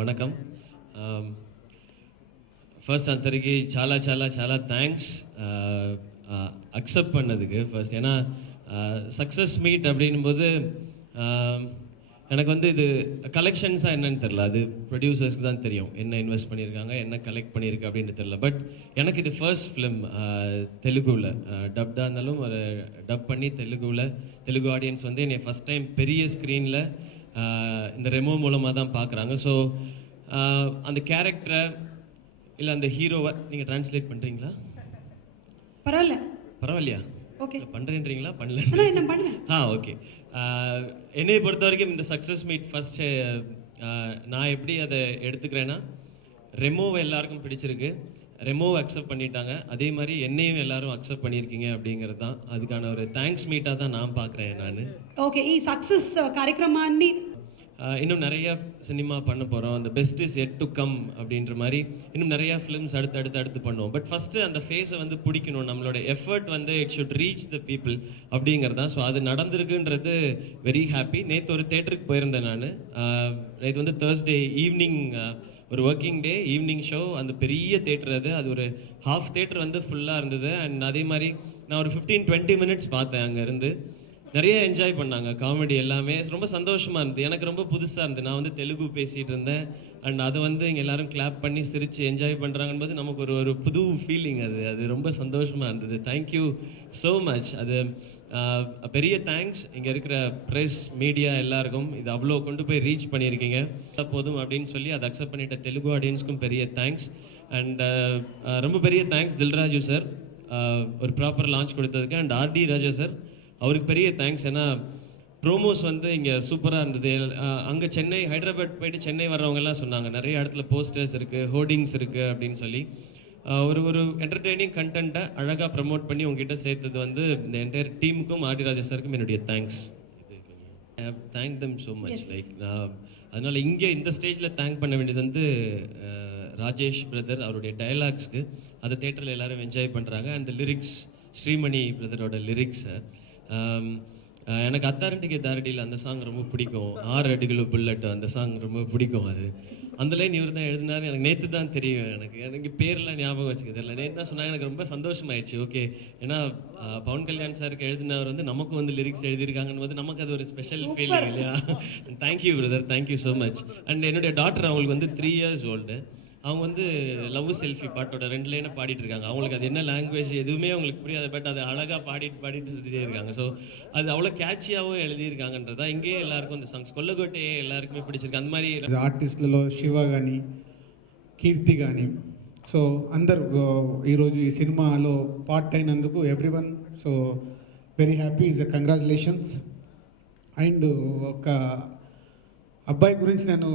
Vanakkam. First అందరికీ చాలా చాలా చాలా థ్యాంక్స్ அக்செப்ட் பண்ணதுக்கு ஃபர்ஸ்ட். ஏன்னா சக்ஸஸ் மீட் அப்படின்போது எனக்கு வந்து இது கலெக்ஷன்ஸாக என்னன்னு தெரில, அது ப்ரொடியூசர்ஸ்க்கு தான் தெரியும் என்ன இன்வெஸ்ட் பண்ணியிருக்காங்க, என்ன கலெக்ட் பண்ணியிருக்கு அப்படின்னு தெரில. பட் எனக்கு இது ஃபர்ஸ்ட் ஃபிலிம் தெலுங்குவில் டப்டாக இருந்தாலும் ஒரு டப் பண்ணி தெலுங்கு ஆடியன்ஸ் வந்து என்னை ஃபஸ்ட் டைம் பெரிய ஸ்க்ரீனில் இந்த ரெமோ மூலமாக தான் பார்க்குறாங்க. ஸோ அந்த கேரக்டரை இல்லை அந்த ஹீரோவை நீங்கள் ட்ரான்ஸ்லேட் பண்ணுறீங்களா? பரவாயில்லையா? ஓகே, பண்ணுறீங்களா? பண்ணல. ஓகே. என்னை பொறுத்த வரைக்கும் இந்த சக்ஸஸ் மீட் ஃபஸ்ட்டு நான் எப்படி அதை எடுத்துக்கிறேன்னா, ரெமோவை எல்லாருக்கும் பிடிச்சிருக்கு, ரெமோவை அக்செப்ட் பண்ணிட்டாங்க, அதே மாதிரி என்னையும் எல்லாரும் அக்செப்ட் பண்ணியிருக்கீங்க அப்படிங்கிறது தான் அதுக்கான ஒரு தேங்க்ஸ் மீட்டாக தான் நான் பார்க்குறேன். நான் ఓకే, ఈ సక్సెస్ కార్యక్రమాన్ని இன்னும் நிறைய சினிமா பண்ண போகிறோம். அந்த best is yet to come அப்படின்ற மாதிரி இன்னும் நிறையா ஃபிலிம்ஸ் அடுத்து பண்ணுவோம். பட் ஃபஸ்ட்டு அந்த ஃபேஸை வந்து பிடிக்கணும், நம்மளோட எஃபர்ட் வந்து it should reach the people அப்படிங்கிறது தான். ஸோ அது நடந்திருக்குன்றது வெரி ஹாப்பி. நேற்று ஒரு தேட்டருக்கு போயிருந்தேன் நான். நேற்று வந்து தேர்ஸ்டே ஈவினிங், ஒரு ஒர்க்கிங் டே ஈவினிங் ஷோ. அந்த பெரிய தேட்டர் அது ஒரு ஹாஃப் தேட்டர் வந்து ஃபுல்லாக இருந்தது. அண்ட் அதே மாதிரி நான் ஒரு 15-20 மினிட்ஸ் பார்த்தேன். அங்கே இருந்து நிறைய என்ஜாய் பண்ணாங்க, காமெடி எல்லாமே ரொம்ப சந்தோஷமாக இருந்தது. எனக்கு ரொம்ப புதுசாக இருந்தது. நான் வந்து தெலுங்கு பேசிகிட்டு இருந்தேன் அண்ட் அதை வந்து இங்கே எல்லோரும் கிளாப் பண்ணி சிரித்து என்ஜாய் பண்ணுறாங்கன்னு நமக்கு ஒரு புது ஃபீலிங். அது ரொம்ப சந்தோஷமாக இருந்தது. Thank you so much. அது பெரிய தேங்க்ஸ் இங்கே இருக்கிற ப்ரெஸ் மீடியா எல்லாருக்கும். இது அவ்வளோ கொண்டு போய் ரீச் பண்ணியிருக்கீங்க. போதும் அப்படின்னு சொல்லி அதை அக்செப்ட் பண்ணிட்ட தெலுங்கு ஆடியன்ஸ்க்கும் பெரிய தேங்க்ஸ். அண்ட் ரொம்ப பெரிய தேங்க்ஸ் தில்ராஜு சார், ஒரு ப்ராப்பர் லான்ச் கொடுத்ததுக்கு. அண்ட் ஆர்டி ராஜா சார், அவருக்கு பெரிய தேங்க்ஸ். ஏன்னா ப்ரோமோஸ் வந்து இங்கே சூப்பராக இருந்தது. அங்கே சென்னை, ஹைதராபாத் போயிட்டு சென்னை வர்றவங்கெல்லாம் சொன்னாங்க நிறைய இடத்துல போஸ்டர்ஸ் இருக்குது, ஹோர்டிங்ஸ் இருக்குது அப்படின்னு சொல்லி. ஒரு என்டர்டெய்னிங் கண்டென்ட்டை அழகாக ப்ரமோட் பண்ணி உங்ககிட்ட சேர்த்தது வந்து இந்த என்டையர் டீமுக்கும் ஆர்டி ராஜா சாருக்கும் என்னுடைய thanks. Thank them so much. Like அதனால் இங்கே இந்த ஸ்டேஜில் தேங்க் பண்ண வேண்டியது வந்து ராஜேஷ் பிரதர், அவருடைய டைலாக்ஸ்க்கு. அதை தேட்டரில் எல்லோரும் என்ஜாய் பண்ணுறாங்க. அந்த லிரிக்ஸ், ஸ்ரீமணி பிரதரோட லிரிக்ஸை, எனக்கு அத்தாரண்டிகே தாரடியில் அந்த சாங் ரொம்ப பிடிக்கும். 6 அடிகளோ புல்லட் அந்த சாங் ரொம்ப பிடிக்கும். அந்த லைன் இவர் தான் எழுதினார். எனக்கு நேற்று தான் தெரியும். எனக்கு பேர்லாம் ஞாபகம் வச்சுக்கிறது இல்லை. நேற்று தான் சொன்னாங்க. எனக்கு ரொம்ப சந்தோஷமாயிடுச்சு. ஓகே, ஏன்னா பவன் கல்யாண் சாருக்கு எழுதினவர் வந்து நமக்கு வந்து லிரிக்ஸ் எழுதியிருக்காங்கன்னு வந்து நமக்கு அது ஒரு ஸ்பெஷல் ஃபீலிங் இல்லையா? Thank you brother, thank you so much. And என்னுடைய டாட்டர், அவங்களுக்கு வந்து 3 years ஓல்டு. அவங்க வந்து லவ் செல்ஃபி பாட்டோட 2 லைனை பாடிட்டு இருக்காங்க. அவங்களுக்கு அது என்ன லாங்குவேஜ் எதுவுமே அவங்களுக்கு புரியாது. பட் அது அழகாக பாடிட்டு சுற்றிட்டே இருக்காங்க. ஸோ அது அவ்வளோ கேட்சியாகவும் எழுதியிருக்காங்கன்றதா இங்கேயே எல்லாருக்கும் அந்த சாங்ஸ் கொல்லகோட்டையே எல்லாருக்குமே பிடிச்சிருக்கு. அந்த மாதிரி ఆర్టిస్టులలో శివ కానీ కీర్తి కానీ సో అందరు ఈరోజు ఈ సినిమాలో పార్ట్ అయినందుకు everyone so very happy. Is congratulations. And ఒక అబ్బాయి గురించి నేను